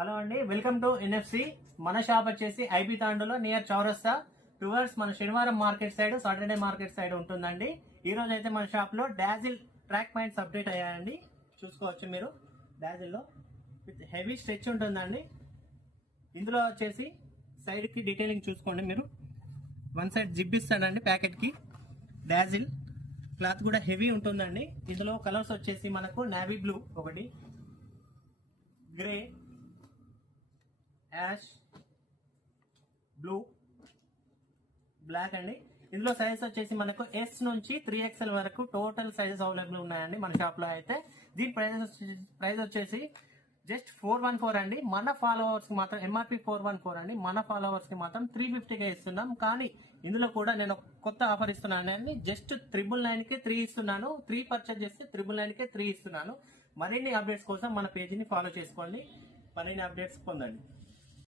Hello అండి, welcome to NFC. మన shop వచ్చేసి ఐబీ తాండూలో నియర్ చౌరస్తా టువర్డ్స్ మన శనివారం market side, Saturday market side ఉంటుందండి. ఈ రోజు అయితే మన షాప్ లో డాజిల్ ట్రాక్ పాయింట్స్ అప్డేట్ అయ్యాయండి. చూసుకోవచ్చు మీరు. డాజిల్ లో విత్ హెవీ స్ట్రెచ్ ఉంటుందండి. ఇందులో వచ్చేసి సైడ్ కి డీటెయిలింగ్ చూసుకోండి మీరు. వన్ సైడ్ జిప్ ఇస్తాడండి ప్యాకెట్ కి. డాజిల్ క్లాత్ కూడా హెవీ ఉంటుందండి. ఇందులో కలర్స్ వచ్చేసి మనకు నావీ బ్లూ ఒకటి, గ్రే, యాష్, బ్లూ, బ్లాక్ అండి. ఇందులో సైజెస్ వచ్చేసి మనకు ఎస్ నుంచి 3XL వరకు టోటల్ సైజెస్ అవైలబుల్ ఉన్నాయండి మన షాప్ లో అయితే. దీని ప్రైస్ వచ్చేసి జస్ట్ 414 అండి. మన ఫాలోవర్స్ కి మాత్రం ఎంఆర్పి 414 అండి. మన ఫాలోవర్స్ కి మాత్రం 350గా ఇస్తున్నాం. కానీ ఇందులో కూడా నేను కొత్త ఆఫర్ ఇస్తున్నాను అండి. జస్ట్ 999 కి 3 ఇస్తున్నాను. 3 పర్చేజ్ చేస్తే 999 కి 3 ఇస్తున్నాను. మరిన్ని అప్డేట్స్ కోసం మన పేజీని ఫాలో చేసుకోండి. మరిన్ని అప్డేట్స్ పొందండి.